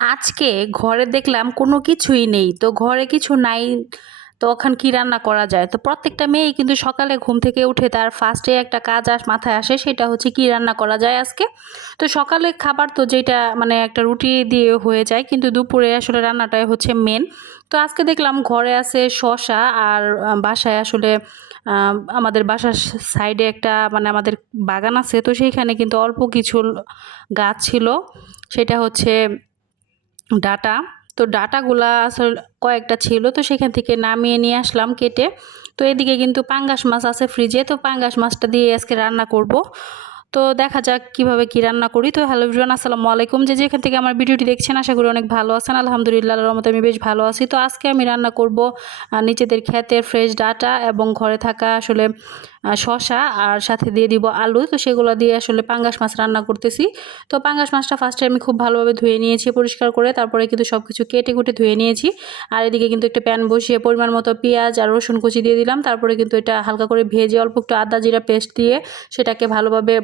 আজকে ঘরে দেখলাম কোনো কিছুই নেই। তো ঘরে কিছু নাই, তো ওখান কি রান্না করা যায়? তো প্রত্যেকটা মেয়েই কিন্তু সকালে ঘুম থেকে উঠে তার ফার্স্টে একটা কাজ মাথায় আসে, সেটা হচ্ছে কি রান্না করা যায় আজকে। তো সকালে খাবার তো যেটা মানে একটা রুটি দিয়ে হয়ে যায়, কিন্তু দুপুরে আসলে রান্নাটাই হচ্ছে মেন। তো আজকে দেখলাম ঘরে আছে শসা আর বাসায় আসলে আমাদের বাসার সাইডে একটা মানে আমাদের বাগান আছে, তো সেইখানে কিন্তু অল্প কিছু গাছ ছিল। সেটা হচ্ছে ডাটা। তো ডাটাগুলা আসলে কয়েকটা ছিল, তো সেখান থেকে নামিয়ে নিয়ে আসলাম কেটে। তো এদিকে কিন্তু পাঙ্গাস মাছ আছে ফ্রিজে, তো পাঙ্গাস মাছটা দিয়ে আজকে রান্না করব। তো দেখা যাক কিভাবে কি রান্না করি। তো হ্যালো এভরিওয়ান, আসসালামু আলাইকুম। যে যেখান থেকে আমার ভিডিওটি দেখছেন আশা করি অনেক ভালো আছেন। আলহামদুলিল্লাহ, আল্লাহর রহমতে আমি বেশ ভালো আছি। তো আজকে আমি রান্না করব নিজেদের ক্ষেতের ফ্রেশ ডাটা এবং ঘরে থাকা আসলে শসা, আর সাথে দিয়ে দিব আলু। তো সেগুলো দিয়ে আসলে পাঙ্গাস মাছ রান্না করতেছি। তো পাঙ্গাস মাছটা ফার্স্টে আমি খুব ভালোভাবে ধুয়ে নিয়েছি পরিষ্কার করে, তারপরে কিন্তু সব কিছু কেটে কুটে ধুয়ে নিয়েছি। আর এদিকে কিন্তু একটা প্যান বসিয়ে পরিমাণ মতো পেঁয়াজ আর রসুন কুচি দিয়ে দিলাম। তারপরে কিন্তু এটা হালকা করে ভেজে অল্প একটু আদা জিরা পেস্ট দিয়ে সেটাকে ভালোভাবে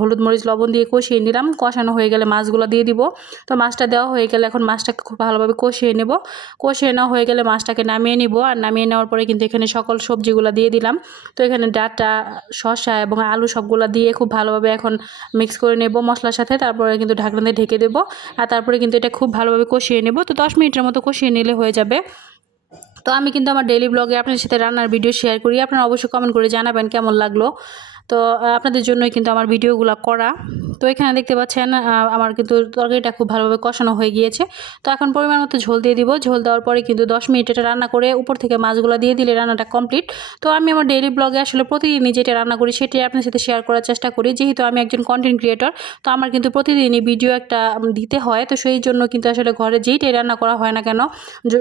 হলুদ মরিচ লবণ দিয়ে কষিয়ে নিলাম। কষানো হয়ে গেলে মাছগুলো দিয়ে দিব। তো মাছটা দেওয়া হয়ে গেলে এখন মাছটাকে খুব ভালোভাবে কষিয়ে নেব। কষিয়ে নেওয়া হয়ে গেলে মাছটাকে নামিয়ে নিব। আর নামিয়ে নেওয়ার পরে কিন্তু এখানে সকল সবজিগুলো দিয়ে দিলাম। তো এখানে ডাঁটা, শসা এবং আলু সবগুলো দিয়ে খুব ভালোভাবে এখন মিক্স করে নেব মশলার সাথে। তারপরে কিন্তু ঢাকনা দিয়ে ঢেকে দেবো। আর তারপরে কিন্তু এটা খুব ভালোভাবে কষিয়ে নেব। তো 10 মিনিটের মতো কষিয়ে নিলে হয়ে যাবে। তো আমি কিন্তু আমার ডেইলি ব্লগে আপনাদের সাথে রান্নার ভিডিও শেয়ার করি। আপনারা অবশ্যই কমেন্ট করে জানাবেন কেমন লাগলো। তো আপনাদের জন্যই কিন্তু আমার ভিডিওগুলো করা। তো এখানে দেখতে পাচ্ছেন আমার কিন্তু তরকারিটা খুব ভালোভাবে কষানো হয়ে গিয়েছে। তো এখন পরিমাণ মতো ঝোল দিয়ে দিব। ঝোল দেওয়ার পরে কিন্তু 10 মিনিট এটা রান্না করে উপর থেকে মাছগুলো দিয়ে দিলে রান্নাটা কমপ্লিট। তো আমি আমার ডেইলি ব্লগে আসলে প্রতিদিনই যেটা রান্না করি সেটাই আপনার সাথে শেয়ার করার চেষ্টা করি। যেহেতু আমি একজন কন্টেন্ট ক্রিয়েটর, তো আমার কিন্তু প্রতিদিনই ভিডিও একটা দিতে হয়। তো সেই জন্য কিন্তু আসলে ঘরে যেইটাই রান্না করা হয় না কেন,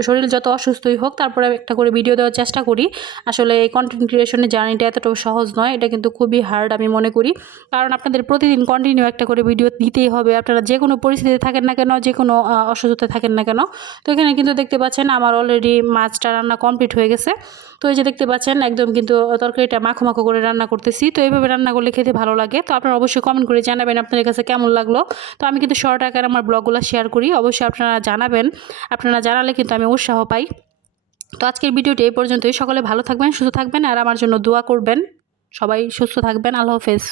শরীর যত অসুস্থই হোক, তারপরে একটা করে ভিডিও দেওয়ার চেষ্টা করি। আসলে এই কন্টেন্ট ক্রিয়েশনের জার্নিটা এতটাও সহজ নয়, এটা কিন্তু খুবই হার্ড আমি মনে করি। কারণ আপনাদের প্রতিদিন কন্টিনিউ একটা করে ভিডিও দিতেই হবে, আপনারা যে কোনো পরিস্থিতিতে থাকেন না কেন, যে কোনো অসুস্থতায় থাকেন না কেন। তো এখানে কিন্তু দেখতে পাচ্ছেন আমার অলরেডি মাছটা রান্না কমপ্লিট হয়ে গেছে। তো এই যে দেখতে পাচ্ছেন একদম কিন্তু তরকারিটা মাখো মাখো করে রান্না করতেছি। তো এইভাবে রান্না করলে খেতে ভালো লাগে। তো আপনারা অবশ্যই কমেন্ট করে জানাবেন আপনাদের কাছে কেমন লাগলো। তো আমি কিন্তু শর্ট আকারে আমার ব্লগগুলো শেয়ার করি, অবশ্যই আপনারা জানাবেন। আপনারা জানালে কিন্তু আমি উৎসাহ পাই। তো আজকের ভিডিওটি এই পর্যন্তই। সকলে ভালো থাকবেন, সুস্থ থাকবেন, আর আমার জন্য দোয়া করবেন। সবাই সুস্থ থাকবেন। আল্লাহ হাফেজ।